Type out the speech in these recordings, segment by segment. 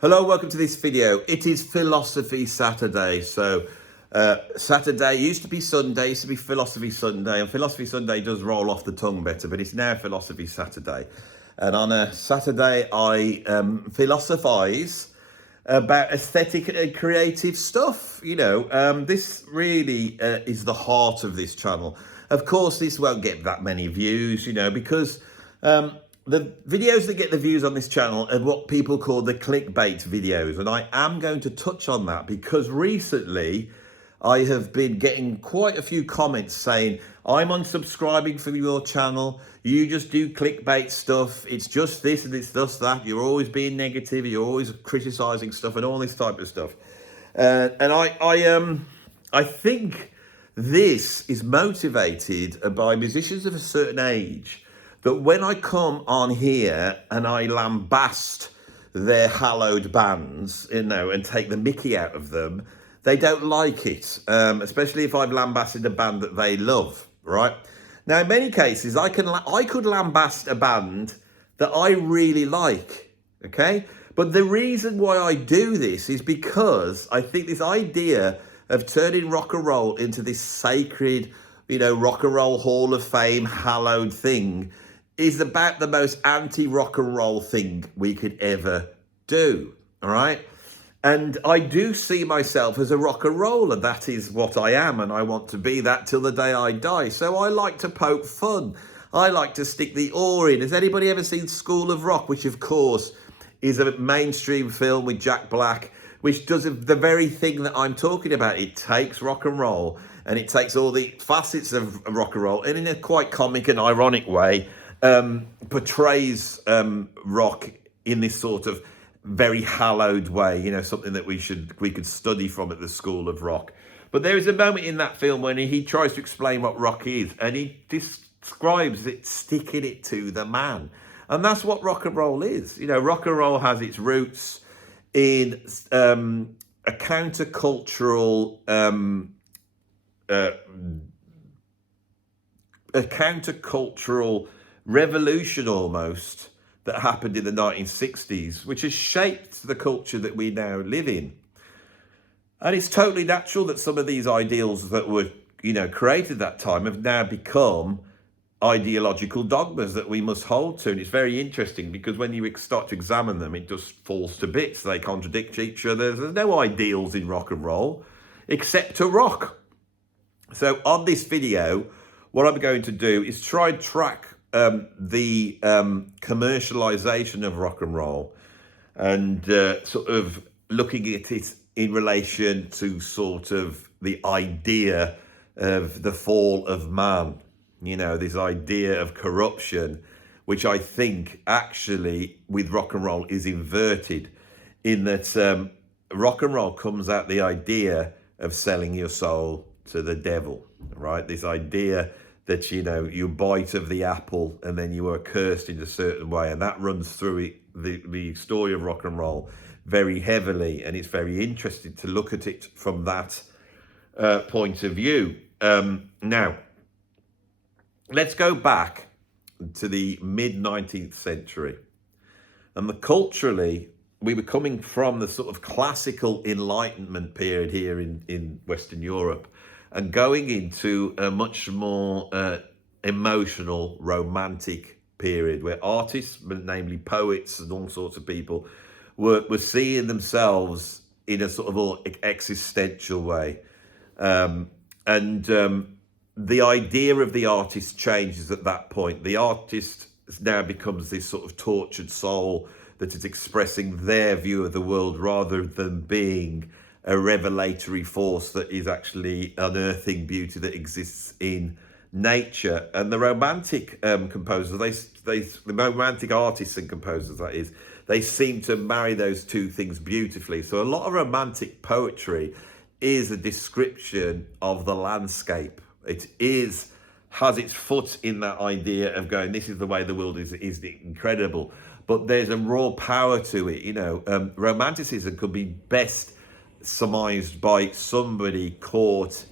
Hello, welcome to this video. It is Philosophy Saturday. So Saturday used to be Sunday, used to be Philosophy Sunday, and Philosophy Sunday does roll off the tongue better, but it's now Philosophy Saturday. And on a Saturday, I philosophize about aesthetic and creative stuff. This really is the heart of this channel. Of course, this won't get that many views, because the videos that get the views on this channel are what people call the clickbait videos. And I am going to touch on that because recently I have been getting quite a few comments saying, I'm unsubscribing from your channel. You just do clickbait stuff. It's just this and it's just that. You're always being negative. You're always criticizing stuff and all this type of stuff. And I think this is motivated by musicians of a certain age, that when I come on here and I lambast their hallowed bands, and take the mickey out of them, they don't like it, especially if I've lambasted a band that they love, right? Now, in many cases, I could lambast a band that I really like, okay? But the reason why I do this is because I think this idea of turning rock and roll into this sacred, rock and roll Hall of Fame hallowed thing is about the most anti-rock and roll thing we could ever do, all right? And I do see myself as a rock and roller. That is what I am, and I want to be that till the day I die. So I like to poke fun. I like to stick the oar in. Has anybody ever seen School of Rock, which of course is a mainstream film with Jack Black, which does the very thing that I'm talking about? It takes rock and roll, and it takes all the facets of rock and roll, and in a quite comic and ironic way, portrays rock in this sort of very hallowed way, something that we could study from at the School of Rock. But there is a moment in that film when he tries to explain what rock is, and he describes it sticking it to the man. And that's what rock and roll is. Rock and roll has its roots in a countercultural revolution almost that happened in the 1960s, which has shaped the culture that we now live in. And it's totally natural that some of these ideals that were, created at that time have now become ideological dogmas that we must hold to. And it's very interesting because when you start to examine them, it just falls to bits. They contradict each other. There's no ideals in rock and roll except to rock. So on this video, what I'm going to do is try and track the commercialization of rock and roll, and sort of looking at it in relation to sort of the idea of the fall of man, this idea of corruption, which I think actually with rock and roll is inverted, in that rock and roll comes out the idea of selling your soul to the devil, right? This idea that, you bite of the apple and then you are cursed in a certain way. And that runs through the story of rock and roll very heavily. And it's very interesting to look at it from that point of view. Now, let's go back to the mid-19th century. And culturally, we were coming from the sort of classical Enlightenment period here in Western Europe, and going into a much more emotional, romantic period where artists, namely poets and all sorts of people, were seeing themselves in a sort of all existential way. And the idea of the artist changes at that point. The artist now becomes this sort of tortured soul that is expressing their view of the world rather than being a revelatory force that is actually unearthing beauty that exists in nature. And the romantic composers, the romantic artists and composers, that is, they seem to marry those two things beautifully. So a lot of romantic poetry is a description of the landscape. It has its foot in that idea of going, this is the way the world is incredible. But there's a raw power to it. Romanticism could be best surmised by somebody caught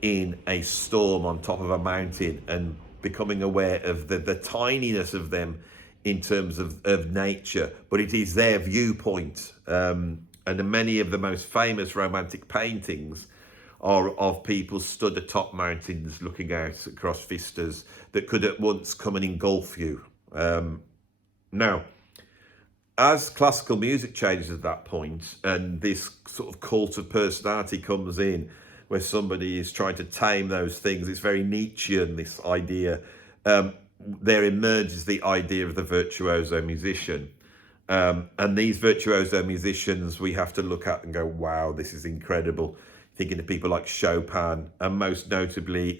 in a storm on top of a mountain and becoming aware of the tininess of them in terms of nature, but it is their viewpoint. And many of the most famous romantic paintings are of people stood atop mountains looking out across vistas that could at once come and engulf you. Now, as classical music changes at that point, and this sort of cult of personality comes in, where somebody is trying to tame those things, it's very Nietzschean, this idea. There emerges the idea of the virtuoso musician. And these virtuoso musicians we have to look at and go, wow, this is incredible. Thinking of people like Chopin, and most notably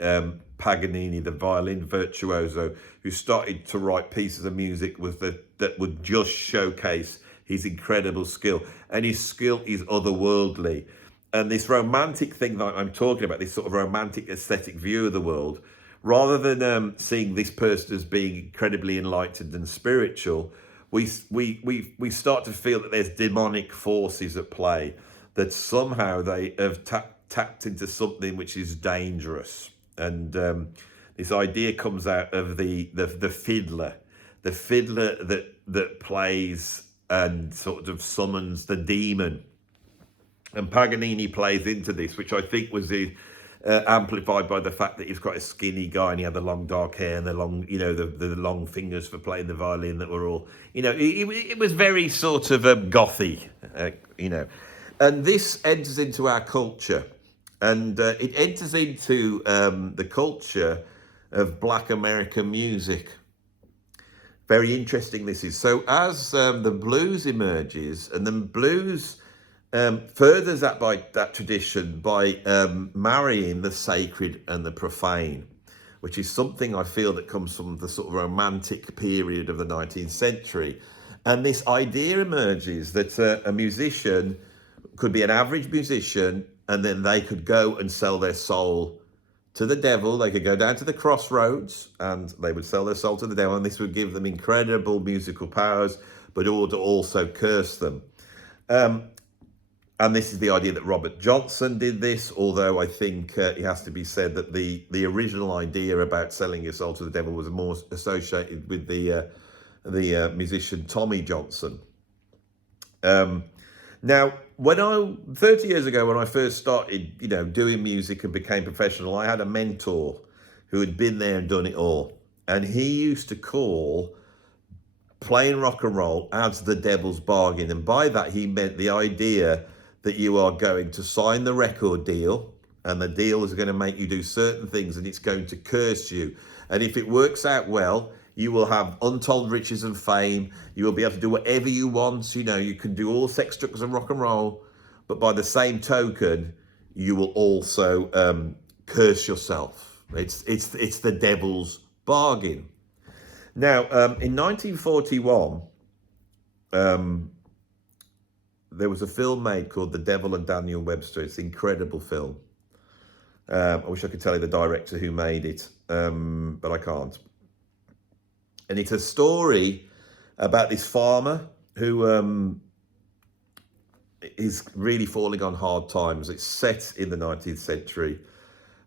Paganini, the violin virtuoso, who started to write pieces of music that would just showcase his incredible skill. And his skill is otherworldly. And this romantic thing that I'm talking about, this sort of romantic aesthetic view of the world, rather than seeing this person as being incredibly enlightened and spiritual, we start to feel that there's demonic forces at play, that somehow they have tapped into something which is dangerous. And this idea comes out of the fiddler that plays and sort of summons the demon. And Paganini plays into this, which I think was amplified by the fact that he's quite a skinny guy and he had the long dark hair and the long, the long fingers for playing the violin that were all, it was very sort of gothy, And this enters into our culture, and it enters into the culture of Black American music. Very interesting this is. So as the blues emerges, and the blues furthers that tradition by marrying the sacred and the profane, which is something I feel that comes from the sort of romantic period of the 19th century. And this idea emerges that a musician could be an average musician, and then they could go and sell their soul to the devil. They could go down to the crossroads and they would sell their soul to the devil, and this would give them incredible musical powers, but it would also curse them. And this is the idea that Robert Johnson did this, although I think it has to be said that the original idea about selling your soul to the devil was more associated with the musician Tommy Johnson. Now, 30 years ago, when I first started, doing music and became professional, I had a mentor who had been there and done it all. And he used to call playing rock and roll as the devil's bargain. And by that, he meant the idea that you are going to sign the record deal, and the deal is going to make you do certain things, and it's going to curse you. And if it works out well, you will have untold riches and fame. You will be able to do whatever you want. You can do all sex, drugs, and rock and roll. But by the same token, you will also curse yourself. It's the devil's bargain. Now, in 1941, there was a film made called The Devil and Daniel Webster. It's an incredible film. I wish I could tell you the director who made it, but I can't. And it's a story about this farmer who is really falling on hard times. It's set in the 19th century.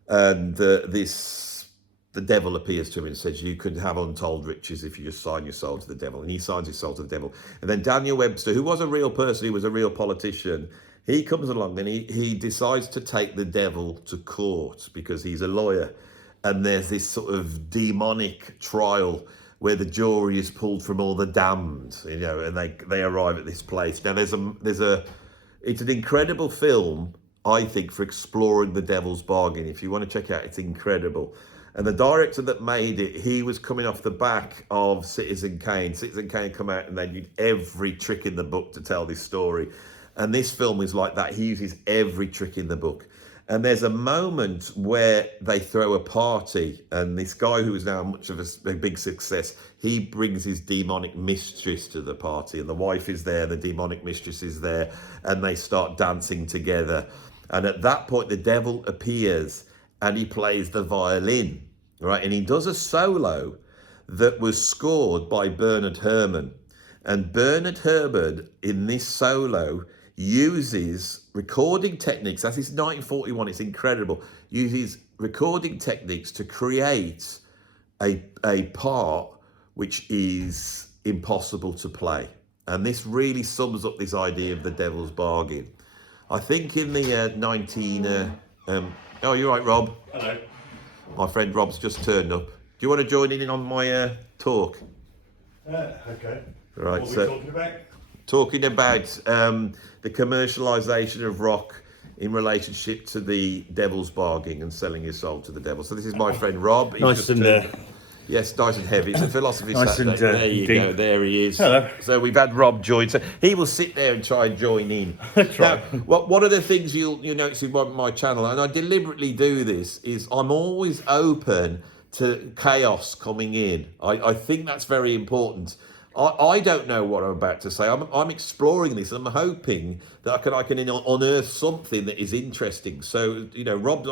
And the devil appears to him and says, you could have untold riches if you just sign your soul to the devil. And he signs his soul to the devil. And then Daniel Webster, who was a real person, he was a real politician, he comes along and he decides to take the devil to court because he's a lawyer. And there's this sort of demonic trial where the jury is pulled from all the damned, and they arrive at this place. Now it's an incredible film, I think, for exploring the devil's bargain. If you want to check it out, it's incredible. And the director that made it, he was coming off the back of Citizen Kane. Citizen Kane come out and they did every trick in the book to tell this story. And this film is like that. He uses every trick in the book. And there's a moment where they throw a party, and this guy who is now much of a big success, he brings his demonic mistress to the party, and the wife is there, the demonic mistress is there, and they start dancing together. And at that point, the devil appears and he plays the violin, right? And he does a solo that was scored by Bernard Herrmann. And Bernard Herrmann, in this solo, uses recording techniques. That's 1941, it's incredible. Uses recording techniques to create a part which is impossible to play. And this really sums up this idea of the devil's bargain. I think in the oh, you're right, Rob. Hello. My friend Rob's just turned up. Do you want to join in on my talk? Okay. Right. What are So, we talking about? talking about the commercialization of rock in relationship to the devil's bargain and selling your soul to the devil. So this is my friend Rob. He's Nice just and turned up. Yes, nice and heavy. It's a philosophy Nice Saturday. and, There you deep. go. There he is. Hello. So we've had Rob join. So he will sit there and try and join in. Try. Now, one of the things you'll notice with my channel, and I deliberately do this, is I'm always open to chaos coming in. I think that's very important. I don't know what I'm about to say. I'm exploring this. I'm hoping that I can unearth something that is interesting. So, Rob,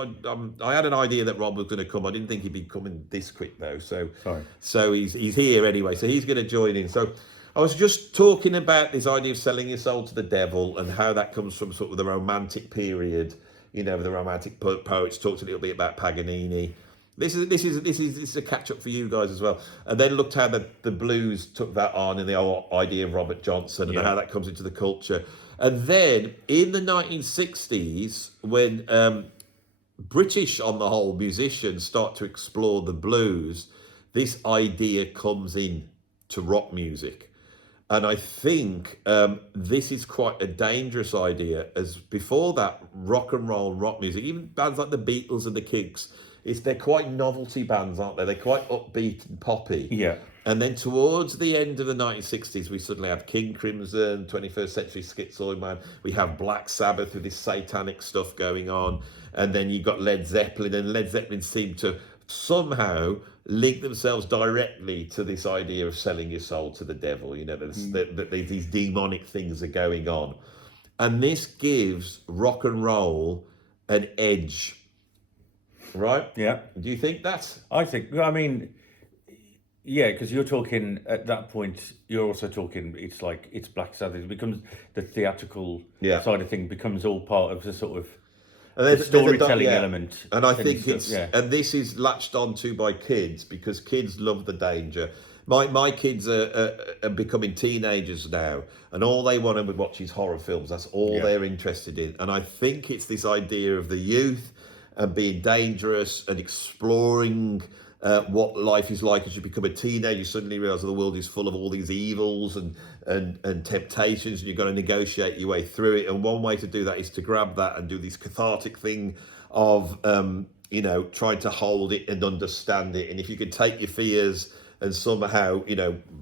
I had an idea that Rob was going to come. I didn't think he'd be coming this quick though. So, Sorry. So he's here anyway. So he's going to join in. So I was just talking about this idea of selling your soul to the devil and how that comes from sort of the Romantic period. The Romantic poets talked a little bit about Paganini. This is a catch up for you guys as well. And then looked how the blues took that on and the whole idea of Robert Johnson and how that comes into the culture. And then in the 1960s, when British, on the whole, musicians start to explore the blues, this idea comes in to rock music. And I think this is quite a dangerous idea, as before that, rock and roll, rock music, even bands like the Beatles and the Kinks, they're quite novelty bands, aren't they? They're quite upbeat and poppy. Yeah. And then towards the end of the 1960s, we suddenly have King Crimson, 21st Century Schizoid Man. We have Black Sabbath with this satanic stuff going on. And then you've got Led Zeppelin, and Led Zeppelin seem to somehow link themselves directly to this idea of selling your soul to the devil. That these demonic things are going on. And this gives rock and roll an edge. Right? Yeah. Do you think that? I think, yeah, because you're talking at that point, you're also talking, it's Black Sabbath. It becomes the theatrical side of thing, becomes all part of the sort of the storytelling element. And I think and this is latched onto by kids because kids love the danger. My kids are becoming teenagers now, and all they want to watch is horror films. That's all they're interested in. And I think it's this idea of the youth and being dangerous and exploring what life is like as you become a teenager. You suddenly realise that the world is full of all these evils and temptations, and you've got to negotiate your way through it. And one way to do that is to grab that and do this cathartic thing of trying to hold it and understand it. And if you can take your fears and somehow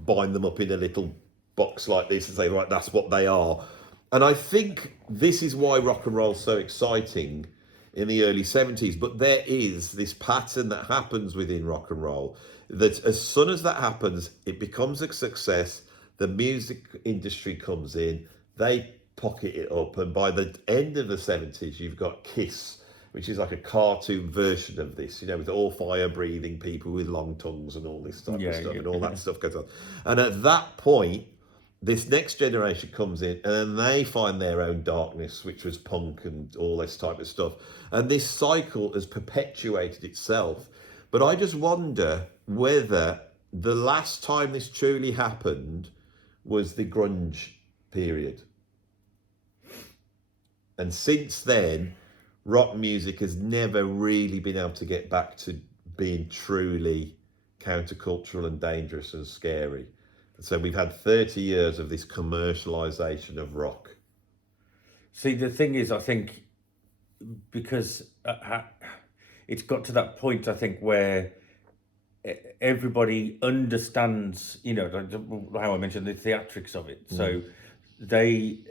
bind them up in a little box like this and say, right, that's what they are. And I think this is why rock and roll is so exciting in the early 70s, but there is this pattern that happens within rock and roll that as soon as that happens, it becomes a success. The music industry comes in, they pocket it up, and by the end of the 70s, you've got Kiss, which is like a cartoon version of this, with all fire-breathing people with long tongues and all this type of stuff, and all that stuff goes on. And at that point, this next generation comes in and then they find their own darkness, which was punk and all this type of stuff. And this cycle has perpetuated itself. But I just wonder whether the last time this truly happened was the grunge period. And since then, rock music has never really been able to get back to being truly countercultural and dangerous and scary. So we've had 30 years of this commercialization of rock. See, the thing is, I think, because it's got to that point, I think, where everybody understands, how I mentioned the theatrics of it. So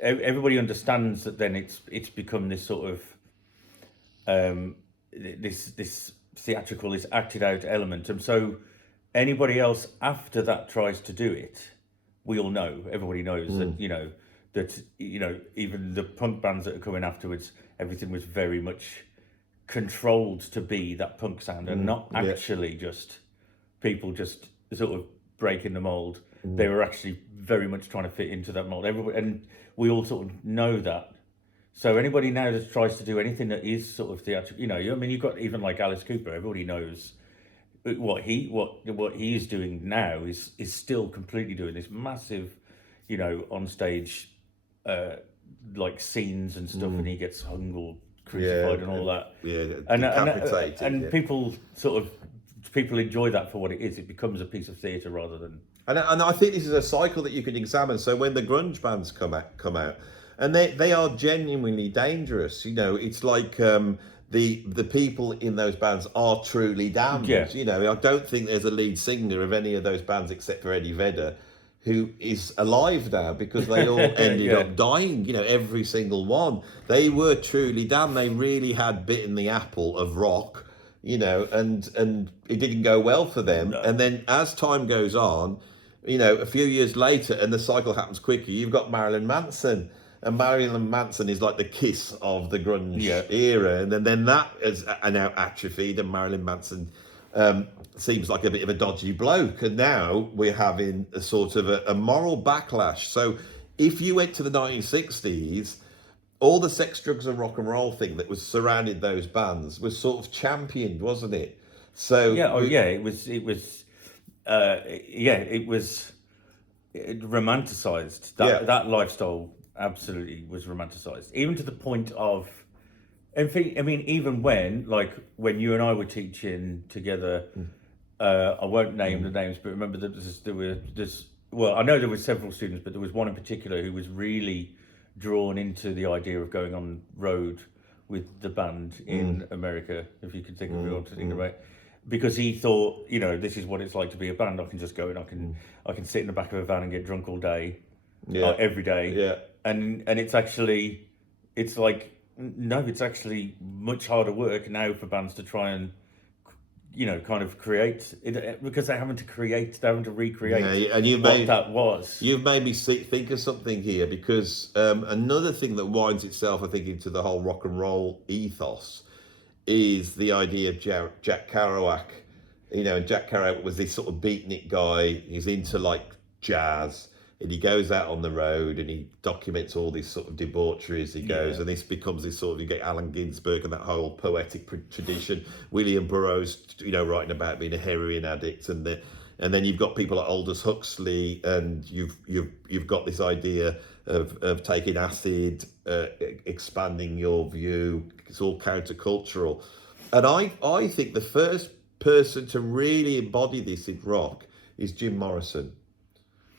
everybody understands that then it's become this sort of, this theatrical, this acted out element. And so anybody else after that tries to do it, we all know, everybody knows that, even the punk bands that are coming afterwards, everything was very much controlled to be that punk sound and not actually just people just sort of breaking the mold. They were actually very much trying to fit into that mold. Everybody, and we all sort of know that. So anybody now that tries to do anything that is sort of theatrical, you've got even like Alice Cooper, everybody knows what he is doing now is still completely doing this massive, on stage, like scenes and stuff, and he gets hung or crucified and all that. Decapitated. And people people enjoy that for what it is. It becomes a piece of theatre rather than. And I think this is a cycle that you can examine. So when the grunge bands come out, and they are genuinely dangerous. It's like the people in those bands are truly damned. Yeah. I don't think there's a lead singer of any of those bands except for Eddie Vedder who is alive now, because they all ended up dying. Every single one. They were truly damned. They really had bitten the apple of rock. And it didn't go well for them. No. And then as time goes on, a few years later, and the cycle happens quicker, you've got Marilyn Manson. And Marilyn Manson is like the Kiss of the grunge era. And then that is now atrophied, and Marilyn Manson seems like a bit of a dodgy bloke. And now we're having a sort of a moral backlash. So if you went to the 1960s, all the sex, drugs and rock and roll thing that was surrounded those bands was sort of championed, wasn't it? So it was romanticized. That lifestyle absolutely was romanticized, even to the point of, even when you and I were teaching together, I won't name the names, but remember that I know there were several students, but there was one in particular who was really drawn into the idea of going on road with the band in America, if you can think of what to think about, because he thought, this is what it's like to be a band. I can just go and I can sit in the back of a van and get drunk all day, every day, and it's actually much harder work now for bands to try and kind of create it, because they're having to recreate and that was. You've made me think of something here, because another thing that winds itself, I think, into the whole rock and roll ethos is the idea of Jack Kerouac. And Jack Kerouac was this sort of beatnik guy. He's into like jazz, and he goes out on the road and he documents all these sort of debauchery as he goes, and this becomes this sort of, you get Allen Ginsberg and that whole poetic tradition, William Burroughs, writing about being a heroin addict, and then you've got people like Aldous Huxley, and you've got this idea of taking acid, expanding your view. It's all countercultural, and I think the first person to really embody this in rock is Jim Morrison.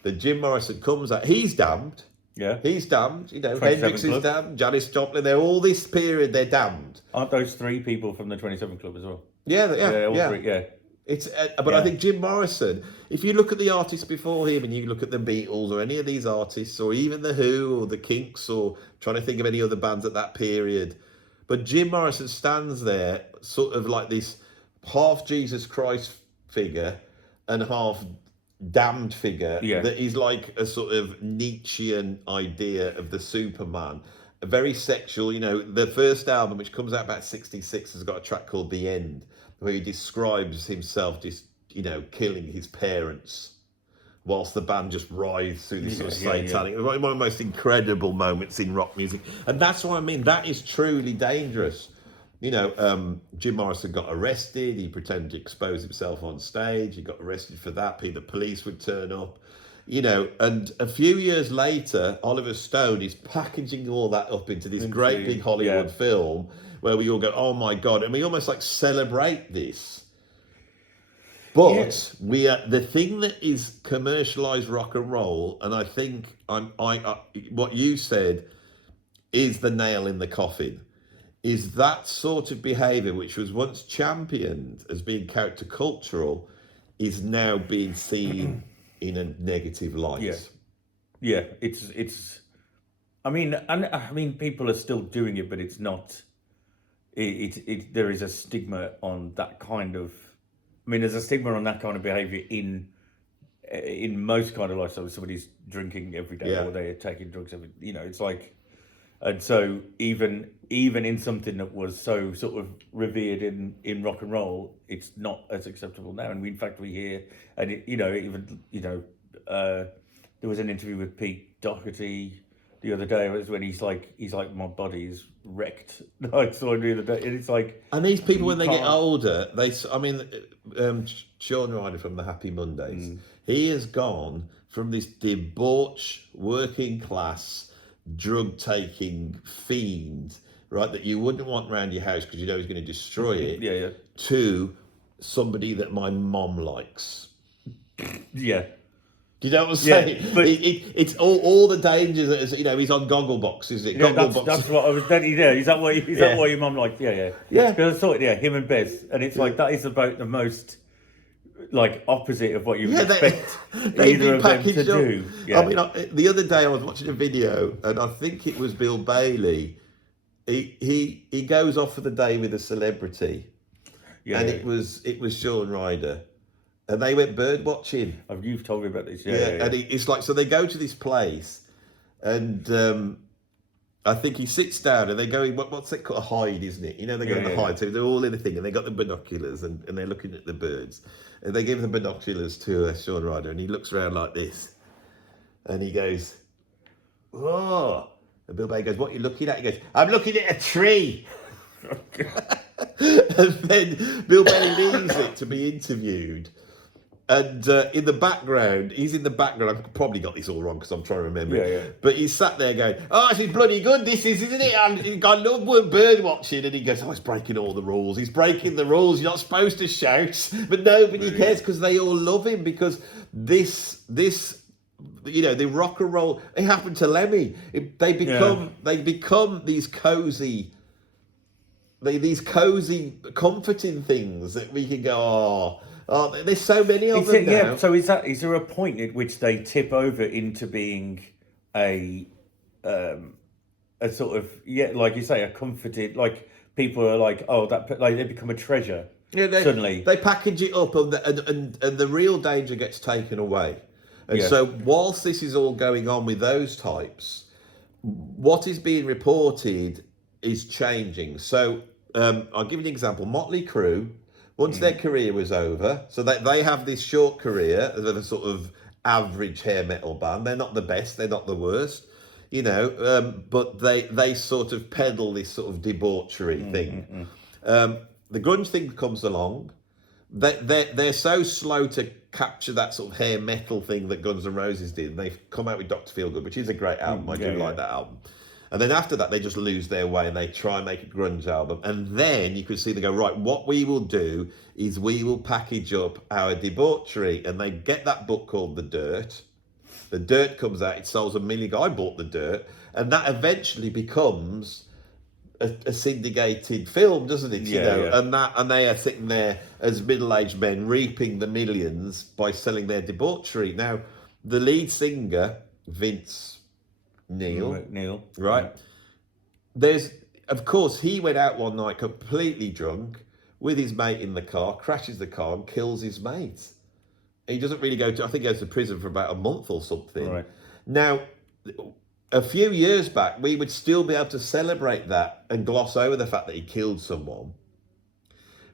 That Jim Morrison comes out, he's damned. Yeah. He's damned. Hendrix is damned, Janis Joplin, they're all this period, they're damned. Aren't those three people from the 27 Club as well? Yeah. Three. It's, but I think Jim Morrison, if you look at the artists before him and you look at the Beatles or any of these artists, or even the Who or the Kinks, or trying to think of any other bands at that period, but Jim Morrison stands there sort of like this half Jesus Christ figure and half damned figure, that is like a sort of Nietzschean idea of the Superman, a very sexual. The first album, which comes out about 66, has got a track called The End, where he describes himself just killing his parents whilst the band just rides through this sort of satanic. One of the most incredible moments in rock music, and that's what I mean. That is truly dangerous. Jim Morrison got arrested. He pretended to expose himself on stage. He got arrested for that. The police would turn up, and a few years later, Oliver Stone is packaging all that up into this great big Hollywood film where we all go, oh my God, and we almost like celebrate this. But we are, the thing that is commercialized rock and roll, and I think what you said is the nail in the coffin. Is that sort of behaviour, which was once championed as being countercultural, is now being seen in a negative light. It's. I mean, people are still doing it, but it's not. There is a stigma on that kind of. There's a stigma on that kind of behaviour in most kind of lifestyle. Somebody's drinking every day, or they're taking drugs every. It's like. And so even in something that was so sort of revered in rock and roll, it's not as acceptable now. And in fact, we hear, and there was an interview with Pete Doherty the other day was when he's like my body's wrecked. I saw him the other day, and it's like. And these people, when they get older, Sean Ryder from the Happy Mondays, he has gone from this debauch, working class, drug taking fiend, right, that you wouldn't want around your house because you know he's going to destroy it. To somebody that my mom likes. Yeah. Do you know what I'm saying? But it's all the dangers that, you know, he's on Gogglebox, is it? That's what I was thinking. Yeah, is that why your mum liked? Yeah. Because I thought, him and Bez, and it's like that is about the most like opposite of what you would expect either of them to do. Yeah. I mean, the other day I was watching a video, and I think it was Bill Bailey. He goes off for the day with a celebrity, it was Sean Ryder. And they went bird watching. You've told me about this, yeah. And it's like, so they go to this place, and I think he sits down, and they go, what's it called, a hide, isn't it? You know, they go in the hide, so they're all in a thing, and they got the binoculars, and they're looking at the birds, and they give the binoculars to Sean Ryder, and he looks around like this, and he goes, "Oh," and Bill Bailey goes, "What are you looking at?" He goes, "I'm looking at a tree." And then Bill Bailey leaves it to be interviewed. And in the background, he's in the background. I've probably got this all wrong because I'm trying to remember it. But he's sat there going, "Oh, this is bloody good, this is, isn't it? I love bird watching." And he goes, "Oh, he's breaking all the rules. He's breaking the rules. You're not supposed to shout." But nobody cares because they all love him, because this, you know, the rock and roll, it happened to Lemmy. They become these cozy, comforting things that we can go, oh, there's so many of them now. Yeah, so is there a point at which they tip over into being a sort of, like you say, a comforted, like people are like, oh, that, like they become a treasure. Yeah, suddenly they package it up, and the real danger gets taken away. And so whilst this is all going on with those types, what is being reported is changing. So I'll give you an example. Motley Crue, once their career was over, so they have this short career as a sort of average hair metal band. They're not the best, they're not the worst, you know, but they sort of peddle this sort of debauchery thing. The grunge thing comes along. They're so slow to capture that sort of hair metal thing that Guns N' Roses did. They've come out with Dr. Feelgood, which is a great album. I do like that album. And then after that, they just lose their way and they try and make a grunge album. And then you can see they go, right, what we will do is we will package up our debauchery. And they get that book called The Dirt. The Dirt comes out, it sells 1 million. I bought The Dirt. And that eventually becomes a syndicated film, doesn't it? You know? And they are sitting there as middle-aged men reaping the millions by selling their debauchery. Now, the lead singer, Vince Neil, right? There's, of course, he went out one night completely drunk with his mate in the car, crashes the car and kills his mate. He doesn't really go to, I think he goes to prison for about a month or something. Right. Now, a few years back, we would still be able to celebrate that and gloss over the fact that he killed someone.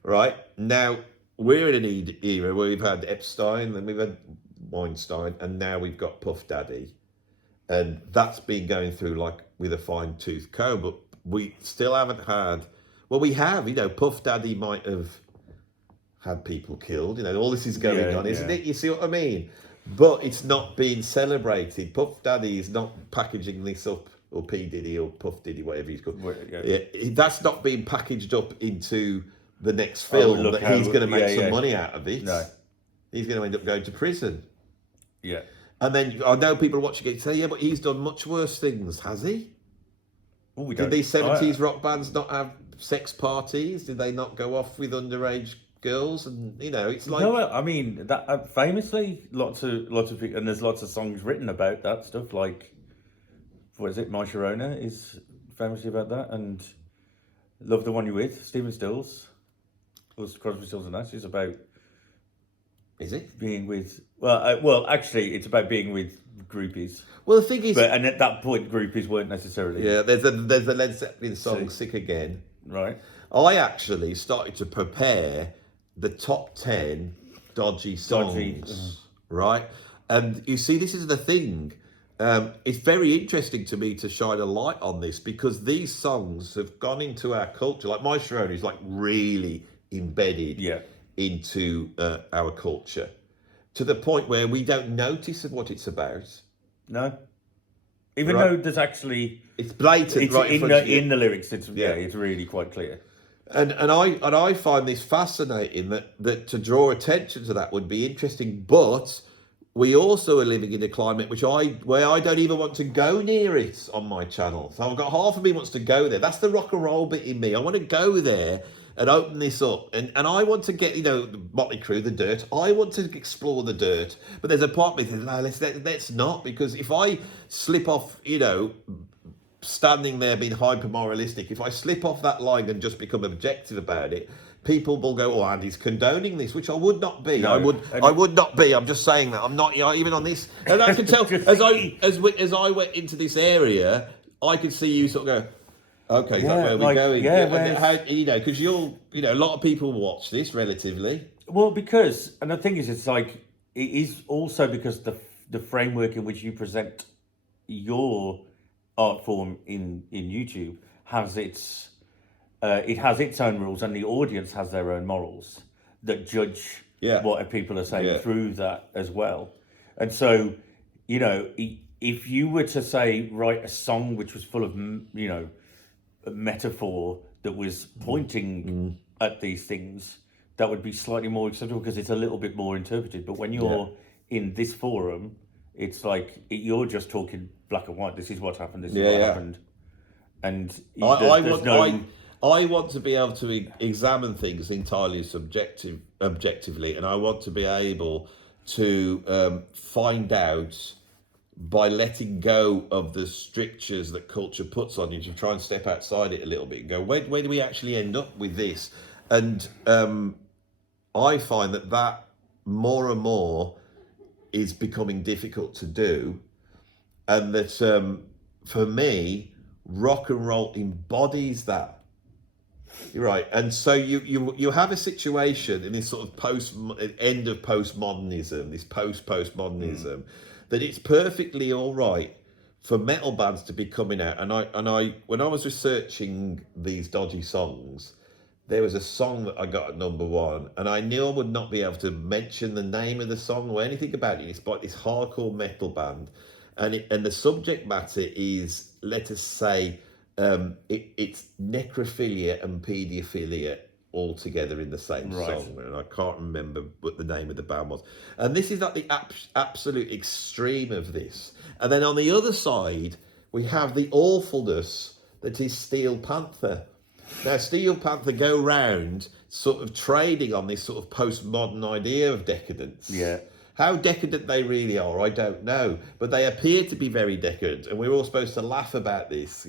Right? Now, we're in an era where we've had Epstein, and we've had Weinstein, and now we've got Puff Daddy. And that's been going through like with a fine-tooth comb, but we still haven't had, well, we have, you know, Puff Daddy might have had people killed, you know, all this is going on, isn't it? You see what I mean? But it's not being celebrated. Puff Daddy is not packaging this up, or P. Diddy or Puff Diddy, whatever he's called. That's not being packaged up into the next film that he's going to make some money out of it. No. He's going to end up going to prison. Yeah. And then I know people are watching it say, yeah, but he's done much worse things, has he? Did these 70s rock bands not have sex parties? Did they not go off with underage girls? And, you know, it's like... No, I mean, that famously, lots of people, and there's lots of songs written about that stuff, like, what is it, My Sharona is famously about that, and Love the One You're With, Stephen Stills, Crosby, Stills and Nash is about... Is it? Being with... Well, actually, it's about being with groupies. Well, the thing is... And at that point, groupies weren't necessarily... Yeah, there's a Led Zeppelin song, Sick Again. Right. I actually started to prepare the top 10 dodgy songs, right? And you see, this is the thing. it's very interesting to me to shine a light on this, because these songs have gone into our culture. Like My Sharona is like really embedded into our culture, to the point where we don't notice what it's about. No. Even though there's actually... It's blatant, it's right in the lyrics. It's it's really quite clear. And I find this fascinating, that to draw attention to that would be interesting, but we also are living in a climate where I don't even want to go near it on my channel. So I've got half of me wants to go there. That's the rock and roll bit in me. I want to go there and open this up, and I want to get, the Motley Crue, the dirt. I want to explore the dirt, but there's a part of me that says, no, let's not, because if I slip off, standing there being hyper moralistic, if I slip off that line and just become objective about it, people will go, "Oh, Andy's condoning this," which I would not be. No, I would not be. I'm just saying that I'm not. Even on this, and I can tell as I went into this area, I could see you sort of go, "Okay, is that where we're going?" Because a lot of people watch this relatively. Well, and the thing is, it's like it is also because the framework in which you present your art form in YouTube has its own rules, and the audience has their own morals that judge what people are saying through that as well. And so, if you were to say, write a song which was full of, a metaphor that was pointing at these things, that would be slightly more acceptable because it's a little bit more interpreted. But when you're in this forum, it's like you're just talking black and white. This is what happened. This is what happened. And I want to be able to examine things entirely objectively, and I want to be able to find out, by letting go of the strictures that culture puts on you, to try and step outside it a little bit and go, where do we actually end up with this? And I find that more and more is becoming difficult to do, and that for me, rock and roll embodies that. You're right, and so you have a situation in this sort of end of postmodernism, this postmodernism, that it's perfectly all right for metal bands to be coming out. And I when I was researching these dodgy songs, there was a song that I got at #1, and I knew I would not be able to mention the name of the song or anything about it. It's by this hardcore metal band, and the subject matter is, let us say, it's necrophilia and paedophilia all together in the same song, and I can't remember what the name of the band was. And this is like the absolute extreme of this. And then on the other side, we have the awfulness that is Steel Panther. Now, Steel Panther go round sort of trading on this sort of postmodern idea of decadence. Yeah. How decadent they really are, I don't know. But they appear to be very decadent, and we're all supposed to laugh about this,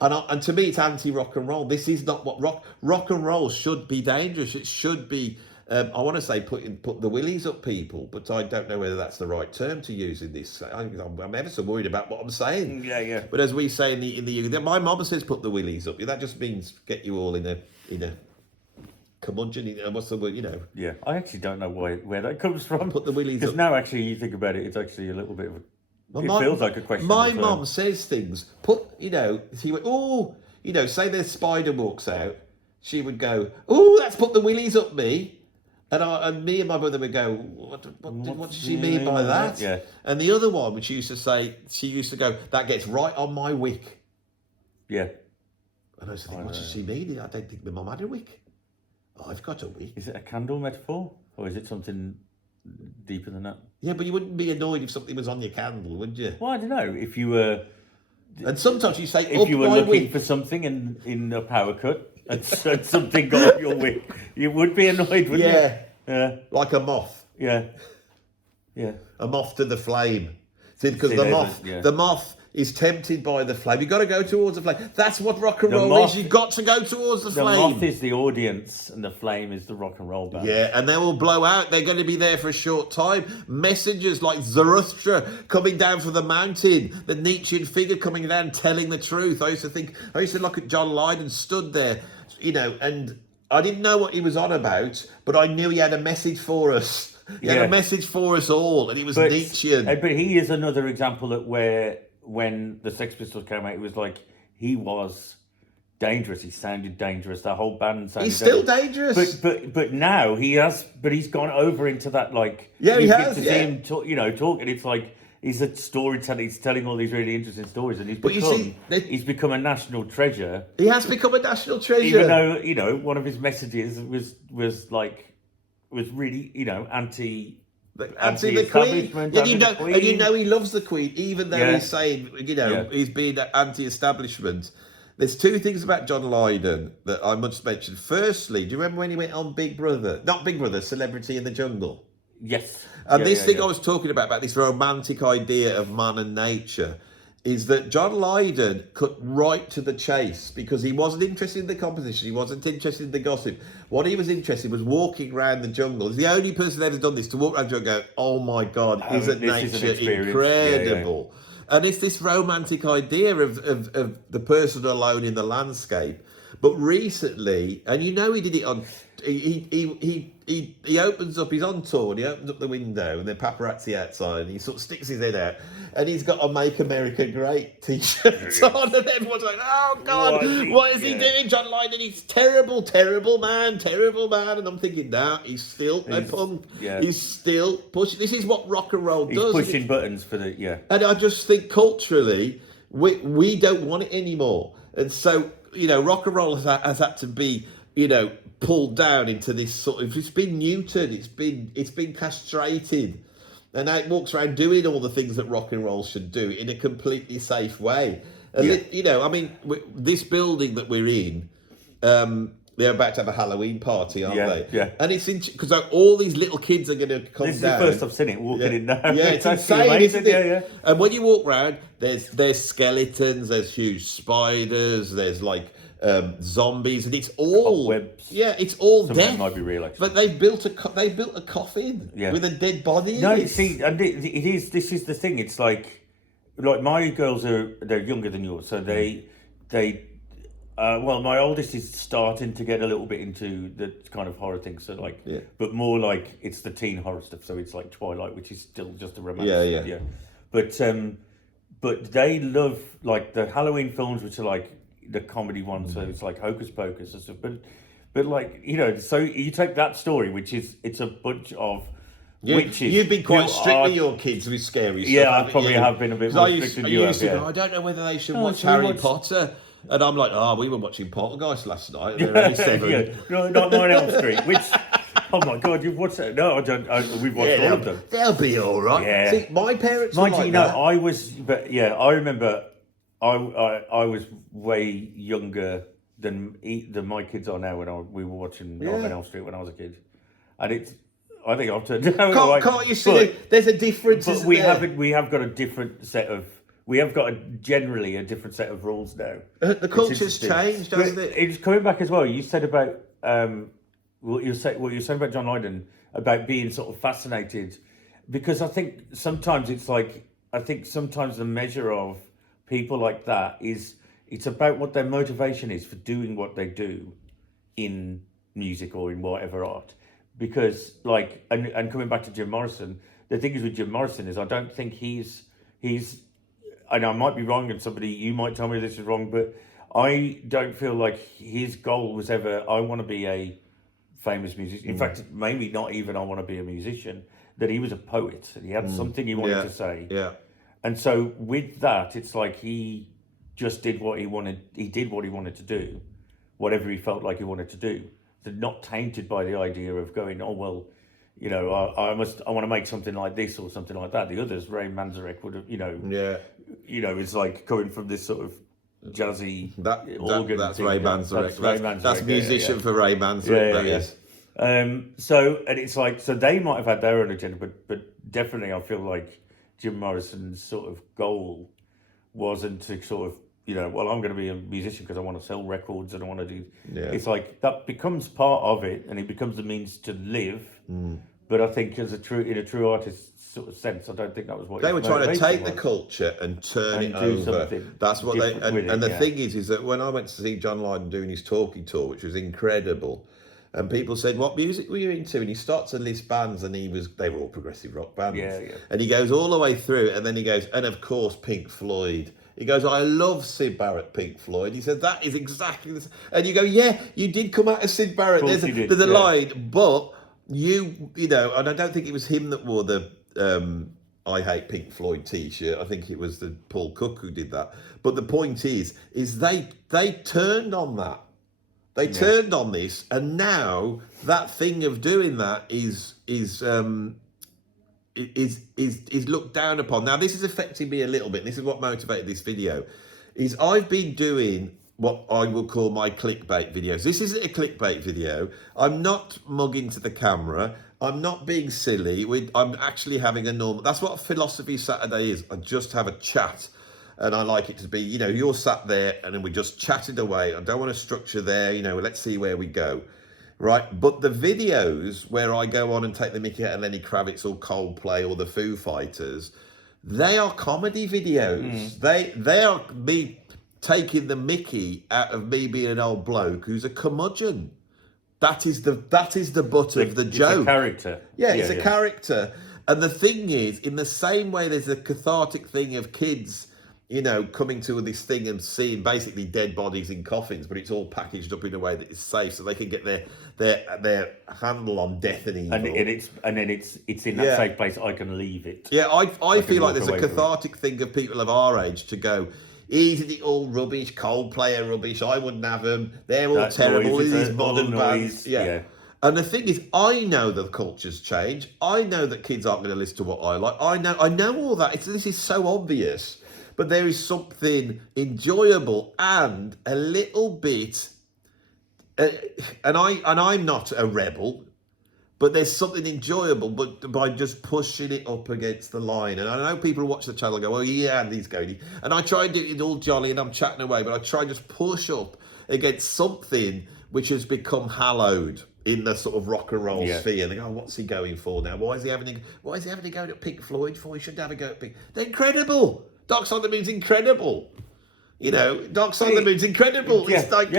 And to me, it's anti-rock and roll. This is not what rock and roll should be. Dangerous. It should be. I want to say put the willies up people, but I don't know whether that's the right term to use in this. I'm ever so worried about what I'm saying. Yeah. But as we say in the my mum says put the willies up. That just means get you all in a curmudgeon. What's the word? Yeah, I actually don't know where that comes from. Put the willies up. Because now, actually, you think about it, it's actually a little bit of a. It feels like a question. My mum says things. She went, "Oh, say the spider walks out." She would go, "Oh, that's put the willies up me," and me and my brother would go, "What does she mean by that?" Yeah. And the other one, which she used to go, "That gets right on my wick." Yeah. And I was thinking, what does she mean? I don't think my mum had a wick. Oh, I've got a wick. Is it a candle metaphor, or is it something deeper than that? Yeah, but you wouldn't be annoyed if something was on your candle, would you? Well, I don't know. If you were... And sometimes you say, if you were looking for something in a power cut and something got on your wick, you would be annoyed, wouldn't you? Yeah. Like a moth. Yeah. A moth to the flame. See, because the moth is tempted by the flame. You've got to go towards the flame. That's what rock and roll is. You've got to go towards the flame. The moth is the audience and the flame is the rock and roll band. Yeah, and they will blow out. They're going to be there for a short time. Messengers like Zarathustra coming down from the mountain, the Nietzschean figure coming down telling the truth. I used to look at John Lydon stood there, and I didn't know what he was on about, but I knew he had a message for us. He had a message for us all, and it was Nietzschean. But he is another example of where, when the Sex Pistols came out, it was like he was dangerous. He sounded dangerous. The whole band sounded. He's still dangerous. But now he has. But he's gone over into that, like, he has. To see him talk, talk, and it's like he's a storyteller. He's telling all these really interesting stories, and he's become a national treasure. He has become a national treasure, even though one of his messages was really anti the Queen. And he loves the Queen, even though he's saying he's being anti-establishment. There's two things about John Lydon that I must mention. Firstly, do you remember when he went on Big Brother? Not Big Brother, Celebrity in the Jungle. Yes. And this thing I was talking about this romantic idea of man and nature, is that John Lydon cut right to the chase, because he wasn't interested in the competition, he wasn't interested in the gossip. What he was interested in was walking around the jungle. He's the only person ever done this, to walk around the jungle and go, oh my God, isn't nature incredible? And it's this romantic idea of the person alone in the landscape. But recently, and he did it on, he opens up, he's on tour, and he opens up the window, and then paparazzi outside, and he sort of sticks his head out, and he's got a Make America Great t-shirt on, and everyone's like, oh God, what is he doing, John Lydon? He's terrible man, and I'm thinking, nah, he's still a punk. He's still pushing. This is what rock and roll does. He's pushing buttons for the, And I just think culturally, we don't want it anymore. And so, rock and roll has had to be, pulled down into this sort of, it's been neutered, it's been castrated, and now it walks around doing all the things that rock and roll should do in a completely safe way. And this building that we're in, they're about to have a Halloween party, aren't they? Yeah. And it's because all these little kids are going to come down. This is the first I've seen it, walking in now. Yeah, it's insane, isn't it? Yeah. And when you walk around, there's skeletons, there's huge spiders, there's like zombies, and it's all webs. Yeah, it's all Some death. Might be real, actually. But they built a coffin with a dead body. No, see, and it is. This is the thing. It's like my girls they're younger than yours, so they. Well, my oldest is starting to get a little bit into the kind of horror thing, so but more like it's the teen horror stuff. So it's like Twilight, which is still just a romance. Yeah. But they love like the Halloween films, which are like the comedy ones. So it's like Hocus Pocus and stuff. But like so you take that story, which is it's a bunch of witches. You've been quite strict with your kids with scary stuff. Yeah, I probably have been a bit more strict than you have. I don't know whether they should watch Harry Potter. And I'm like, we were watching Poltergeist last night. They're only 7. No, not 9 Elm Street. Which, oh my God, you've watched that? No, I don't. We've watched all of them. They'll be all right. Yeah. See, my parents were like that. I was, I remember, I was way younger than my kids are now when we were watching 9 Elm Street when I was a kid, and I think I've turned out. Can't you see? There's a difference. But we have got a different set of. We have got generally a different set of rules now. The culture's changed, hasn't it? It's coming back as well. You said about what you said about John Lydon, about being sort of fascinated, because I think sometimes the measure of people like that is it's about what their motivation is for doing what they do in music or in whatever art. Because and coming back to Jim Morrison, the thing is with Jim Morrison is I don't think he's. And I might be wrong, and you might tell me this is wrong, but I don't feel like his goal was ever, I want to be a famous musician. In fact, maybe not even I want to be a musician, that he was a poet, and he had something he wanted to say. Yeah. And so with that, it's like he just did what he wanted. He did what he wanted to do, whatever he felt like he wanted to do. They're not tainted by the idea of going, oh, well, I want to make something like this or something like that. The others, Ray Manzarek would have, it's like coming from this sort of jazzy organ. That's thing. Ray Manzarek. That's musician for Ray Manzarek. So, and it's like, so they might have had their own agenda, but definitely I feel like Jim Morrison's sort of goal wasn't to sort of, well, I'm going to be a musician because I want to sell records and I want to do. Yeah. It's like that becomes part of it, and it becomes the means to live. But I think in a true artist sort of sense, I don't think that was what they were trying to take the culture and turn it over. That's what they and the thing is that when I went to see John Lydon doing his talking tour, which was incredible, And people said, what music were you into? And he starts to list bands, and they were all progressive rock bands. Yeah. And he goes all the way through, and then he goes, and of course, Pink Floyd. He goes, I love Sid Barrett, Pink Floyd. He said, that is exactly the same. And you go, yeah, you did come out of Sid Barrett. There's a line, but you know, and I don't think it was him that wore the I Hate Pink Floyd t-shirt. I think it was the Paul Cook who did that. But the point is they turned on that. They turned on this, and now that thing of doing that is looked down upon. Now, this is affecting me a little bit. This is what motivated this video. Is I've been doing what I will call my clickbait videos. This isn't a clickbait video. I'm not mugging to the camera. I'm not being silly. I'm actually having a normal. That's what Philosophy Saturday is. I just have a chat. And I like it to be, you know, you're sat there and then we just chatted away. I don't want a structure there, you know, let's see where we go, right? But the videos where I go on and take the mickey out of Lenny Kravitz or Coldplay or the Foo Fighters, they are comedy videos. They are me taking the mickey out of me being an old bloke who's a curmudgeon. That is the butt of the joke. It's a character. Yeah, it's a character. And the thing is, in the same way there's a cathartic thing of kids, you know, coming to this thing and seeing basically dead bodies in coffins, but it's all packaged up in a way that is safe, so they can get their handle on death and evil. And then it's in that safe place. I can leave it. Yeah, I feel like there's a cathartic thing of people of our age to go, isn't it all rubbish? Coldplay are rubbish. I wouldn't have them. They're all terrible. These modern bands. Yeah. And the thing is, I know the culture's change. I know that kids aren't going to listen to what I like. I know all that. This is so obvious. But there is something enjoyable and a little bit, and I'm not a rebel, but there's something enjoyable, but by just pushing it up against the line. And I know people who watch the channel go, well, yeah, Andy's going. And I try and do it all jolly and I'm chatting away, but I try and just push up against something which has become hallowed in the sort of rock and roll sphere. And they go, oh, what's he going for now? Why is he having to go to Pink Floyd for? He shouldn't have a go at Pink. They're incredible. Dark Side of the Moon's incredible. You know, Dark Side of the Moon's incredible. Yeah, it's like,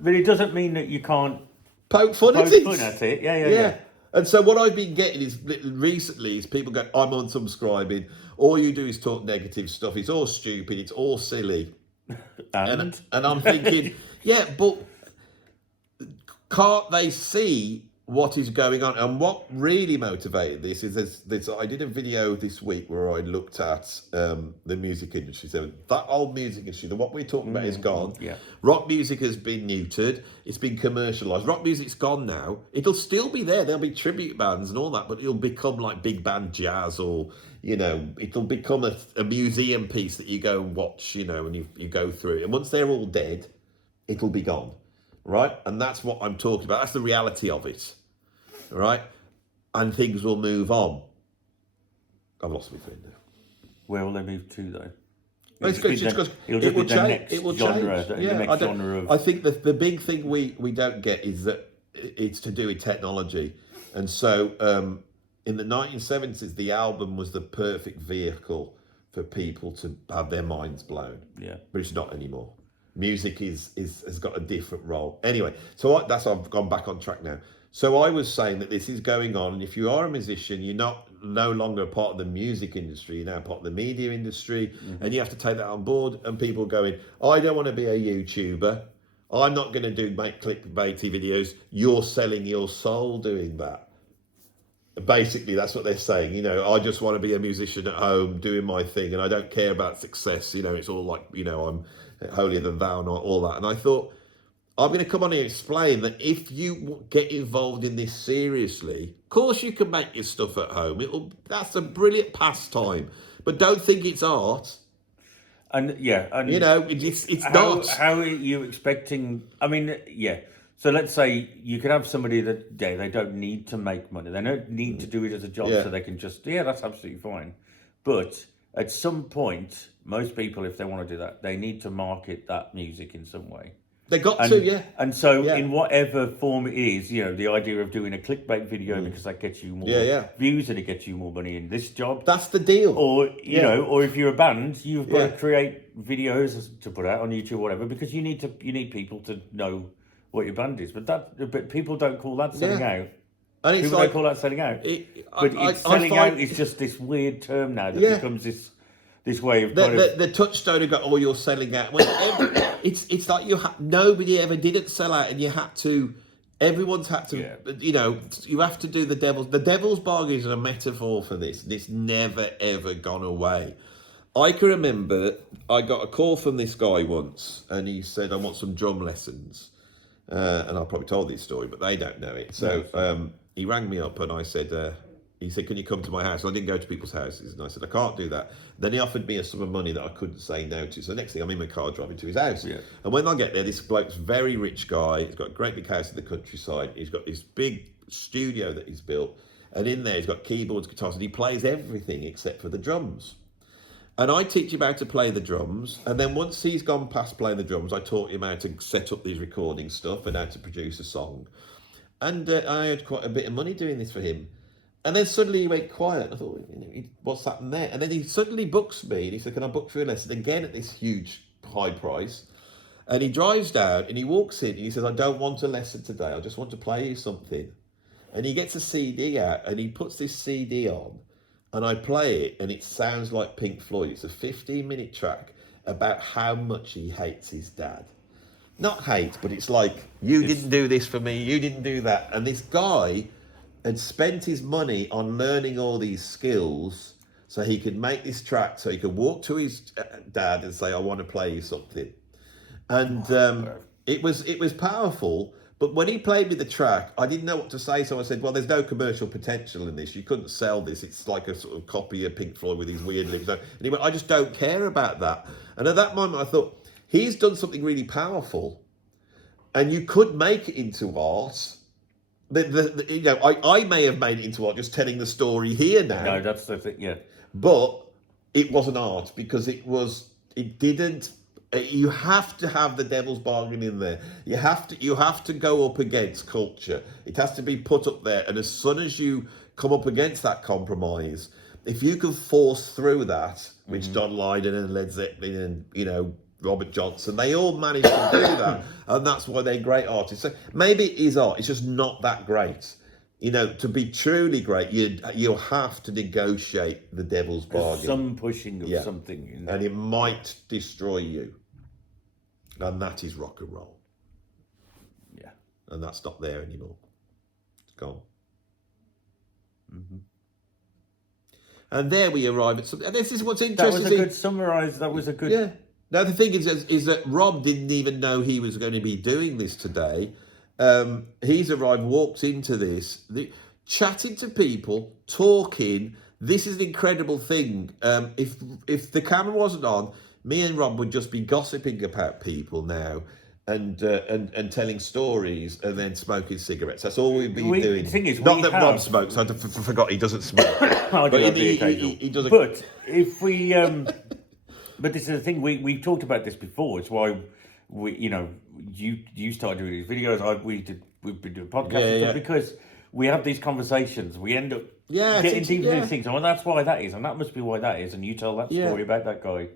but it doesn't mean that you can't poke fun at it. Yeah. And so what I've been getting is recently is people go, I'm unsubscribing. All you do is talk negative stuff. It's all stupid. It's all silly. And I'm thinking, yeah, but can't they see what is going on? And what really motivated this is this. I did a video this week where I looked at the music industry. So that old music industry, what we're talking about is gone. Yeah. Rock music has been neutered. It's been commercialized. Rock music's gone now. It'll still be there. There'll be tribute bands and all that, but it'll become like big band jazz, or, you know, it'll become a museum piece that you go and watch, you know, and you go through. And once they're all dead, it'll be gone. Right? And that's what I'm talking about. That's the reality of it. Right? And things will move on. I've lost my thing now. Where will they move to, though? It'll just change. It will change. I think the big thing we don't get is that it's to do with technology. And so in the 1970s, the album was the perfect vehicle for people to have their minds blown. Yeah. But it's not anymore. Music has got a different role. Anyway, so I've gone back on track now. So I was saying that this is going on, and if you are a musician, you're no longer a part of the music industry, you're now part of the media industry, and you have to take that on board. And people going, I don't want to be a YouTuber. I'm not going to make clickbaity videos. You're selling your soul doing that. Basically, that's what they're saying. You know, I just want to be a musician at home doing my thing, and I don't care about success. You know, it's all like, you know, I'm holier than thou and all that. And I thought, I'm going to come on here and explain that if you get involved in this seriously, of course you can make your stuff at home. That's a brilliant pastime, but don't think it's art. And you know, it's not. How are you expecting? I mean, yeah. So let's say you could have somebody that they don't need to make money. They don't need to do it as a job, so they can just that's absolutely fine. But at some point, most people, if they want to do that, they need to market that music in some way. They got to, yeah. And so in whatever form it is, you know, the idea of doing a clickbait video because that gets you more views and it gets you more money in this job. That's the deal. Or, you know, or if you're a band, you've got to create videos to put out on YouTube or whatever, because you need people to know what your band is, but people don't call that selling out. And it's People like, don't call that selling out. But selling out is just this weird term now that becomes this way of the touchstone of got you're selling out. When it's like nobody ever didn't sell out, and you had to. Everyone's had to. You know, you have to do the devil's. The devil's bargain is a metaphor for this. It's never ever gone away. I can remember I got a call from this guy once, and he said, "I want some drum lessons." And I probably told this story, but they don't know it. So he rang me up, and I said, he said, "Can you come to my house?" And I didn't go to people's houses, and I said, "I can't do that." Then he offered me a sum of money that I couldn't say no to. So the next thing, I'm in my car driving to his house. Yeah. And when I get there, this bloke's very rich guy. He's got a great big house in the countryside. He's got this big studio that he's built, and in there he's got keyboards, guitars, and he plays everything except for the drums. And I teach him how to play the drums, and then once he's gone past playing the drums, I taught him how to set up these recording stuff and how to produce a song. And I had quite a bit of money doing this for him. And then suddenly he went quiet. I thought, what's happened there? And then he suddenly books me, and he said, "Can I book for a lesson?" Again at this huge high price. And he drives down, and he walks in, and he says, "I don't want a lesson today. I just want to play you something." And he gets a CD out, and he puts this CD on. And I play it, and it sounds like Pink Floyd. It's a 15-minute track about how much he hates his dad. Not hate, but it's like, you didn't do this for me, you didn't do that. And this guy had spent his money on learning all these skills so he could make this track, so he could walk to his dad and say, "I want to play you something." And it was powerful. But when he played me the track, I didn't know what to say, so I said, "Well, there's no commercial potential in this. You couldn't sell this. It's like a sort of copy of Pink Floyd with these weird lips." And he went, "I just don't care about that." And at that moment, I thought, he's done something really powerful, and you could make it into art. You know, I may have made it into art just telling the story here now. No, that's the thing, yeah. But it wasn't art because it didn't. You have to have the devil's bargain in there. You have to go up against culture. It has to be put up there. And as soon as you come up against that compromise, if you can force through that, which Don Lydon and Led Zeppelin and Robert Johnson, they all managed to do that, and that's why they're great artists. So maybe it is art. It's just not that great. To be truly great, you'll have to negotiate the devil's bargain. Some pushing of something. And it might destroy you. And that is rock and roll. Yeah. And that's not there anymore. It's gone. Mm-hmm. And there we arrive at something. And this is what's interesting. That was a good summarise. That was a good... Yeah. Now, the thing is that Rob didn't even know he was going to be doing this today. He's arrived, walked into this, chatting to people, talking. This is an incredible thing. If the camera wasn't on, me and Rob would just be gossiping about people now and telling stories and then smoking cigarettes. That's all we'd be doing. The thing is, not that Rob smokes. I forgot he doesn't smoke. He doesn't. But if we... But this is the thing, we've talked about this before. It's why you started doing these videos. We've been doing podcasts and stuff because we have these conversations. We end up getting deep into these things. And that's why that is, and that must be why that is. And you tell that story about that guy,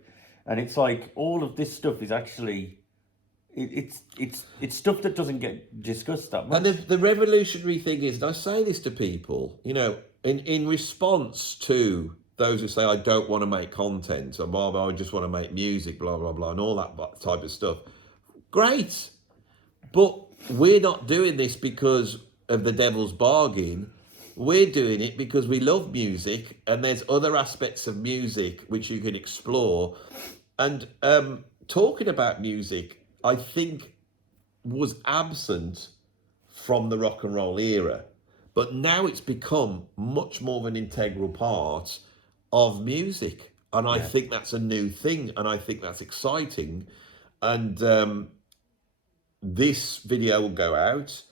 and it's like all of this stuff is actually it's stuff that doesn't get discussed that much. And the revolutionary thing is, and I say this to people, in response to those who say, "I don't want to make content," or blah, blah, I just want to make music, blah, blah, blah, and all that type of stuff. Great. But we're not doing this because of the devil's bargain. We're doing it because we love music, and there's other aspects of music which you can explore. And talking about music, I think, was absent from the rock and roll era. But now it's become much more of an integral part of music, and I think that's a new thing, and I think that's exciting. And this video will go out.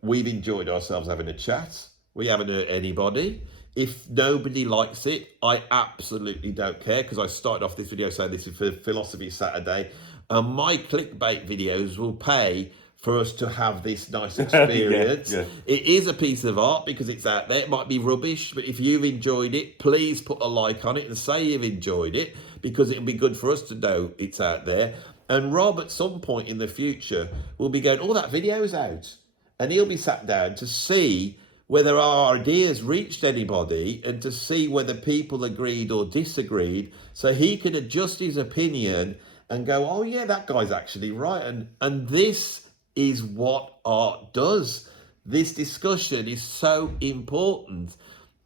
We've enjoyed ourselves having a chat. We haven't hurt anybody. If nobody likes it, I absolutely don't care, because I started off this video saying this is for Philosophy Saturday, and my clickbait videos will pay for us to have this nice experience. It is a piece of art because it's out there. It might be rubbish, but if you've enjoyed it, please put a like on it and say you've enjoyed it, because it'll be good for us to know it's out there. And Rob, at some point in the future, will be going, oh, that video's out. And he'll be sat down to see whether our ideas reached anybody and to see whether people agreed or disagreed, so he can adjust his opinion and go, oh yeah, that guy's actually right. And this is what art does. This discussion is so important.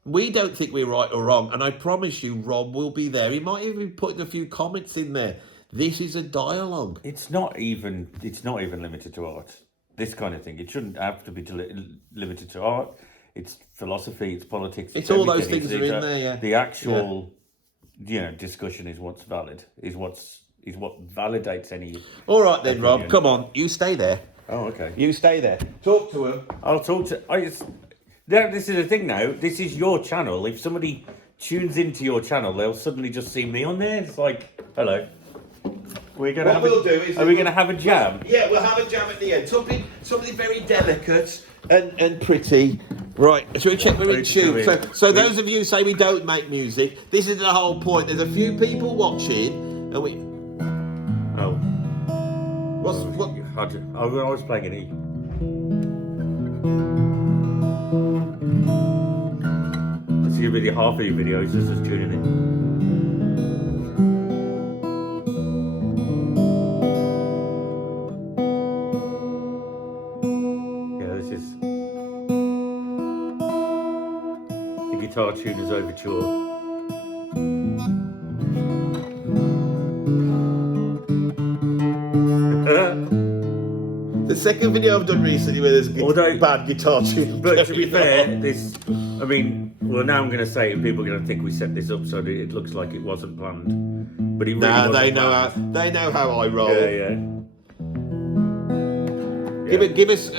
We don't think we're right or wrong, and I promise you Rob will be there. He might even be putting a few comments in there. This is a dialogue. It's not even limited to art. This kind of thing. It shouldn't have to be limited to art. It's philosophy, it's politics. It's all those things are in there, yeah. The actual, discussion is what's valid, is what validates any. All right then, opinion. Rob, come on, you stay there. Oh, okay. You stay there. Talk to him. I'll talk to. This is the thing now. This is your channel. If somebody tunes into your channel, they'll suddenly just see me on there. It's like, hello. We're gonna what we'll do is... Are we going to have a jam? Yeah, we'll have a jam at the end. Something very delicate and pretty. Right, shall we check we're in tune? So those of you who say we don't make music, this is the whole point. There's a few people watching, and we... Oh. What? I was playing an E. This is going to be half of your videos, just as tuning in. Guitar Tuners Overture. The second video I've done recently where there's bad guitar tuning. But to be fair, now I'm going to say it, people are going to think we set this up so that it looks like it wasn't planned. But it really wasn't planned. They know how I roll. Yeah. Give us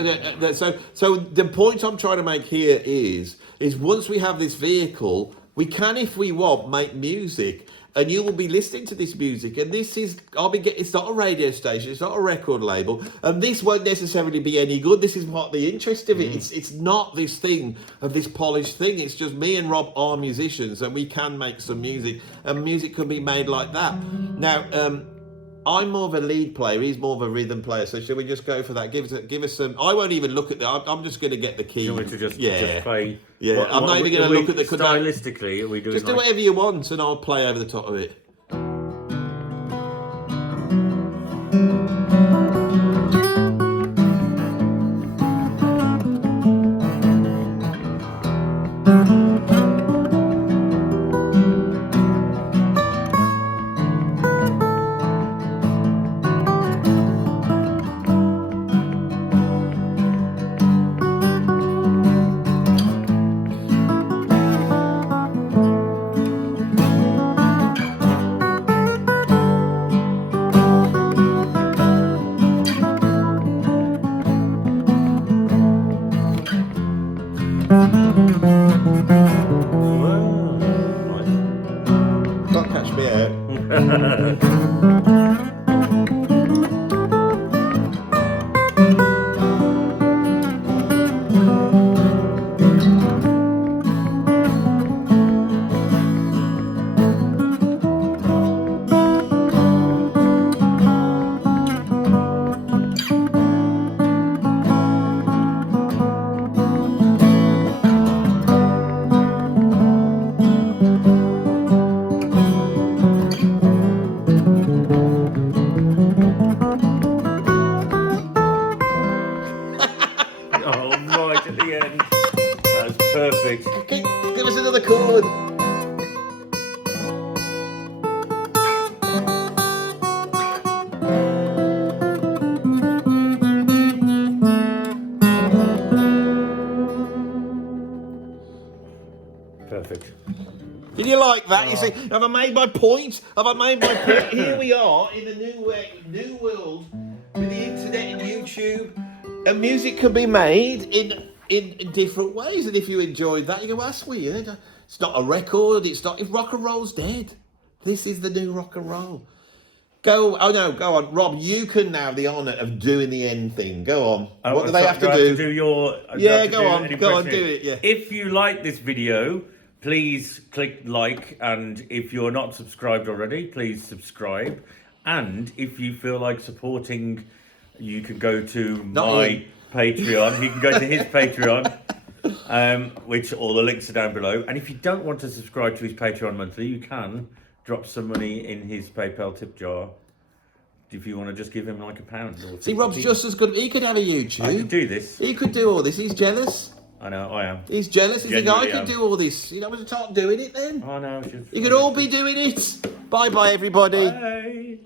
so the point I'm trying to make here is once we have this vehicle, we can, if we want, make music, and you will be listening to this music, and it's not a radio station, it's not a record label, and this won't necessarily be any good. This is what the interest of it. It's not this thing of this polished thing. It's just me and Rob are musicians, and we can make some music, and music can be made like that. Now, I'm more of a lead player. He's more of a rhythm player. So should we just go for that? Give us some. I won't even look at I'm just going to get the key. You want to just play? Yeah, I'm not even going to look at the. Stylistically, are we doing? Just do whatever you want, and I'll play over the top of it. Can't catch me out. Perfect. Okay, give us another chord. Perfect. Did you like that? You see, have I made my point? Have I made my point? Here we are in a new world with the internet and YouTube, and music can be made in different ways. And if you enjoyed that, you go, well, that's weird. It's not a record. It's not. If rock and roll's dead, this is the new rock and roll. Go on, Rob. You can now have the honour of doing the end thing. Go on. What do they have to do? Go on, do it. Yeah. If you like this video, please click like, and if you're not subscribed already, please subscribe. And if you feel like supporting, you can go to my Patreon. You can go to his Patreon, which all the links are down below. And if you don't want to subscribe to his Patreon monthly, you can drop some money in his PayPal tip jar. If you want to just give him like £1. See, Rob's just as good. He could have a YouTube. I could do this. He could do all this. He's jealous. I know, I am. He's jealous. He's like, I Genuinely could do all this. You know, to start doing it then. I know. You could all be doing it. Bye bye, everybody. Bye.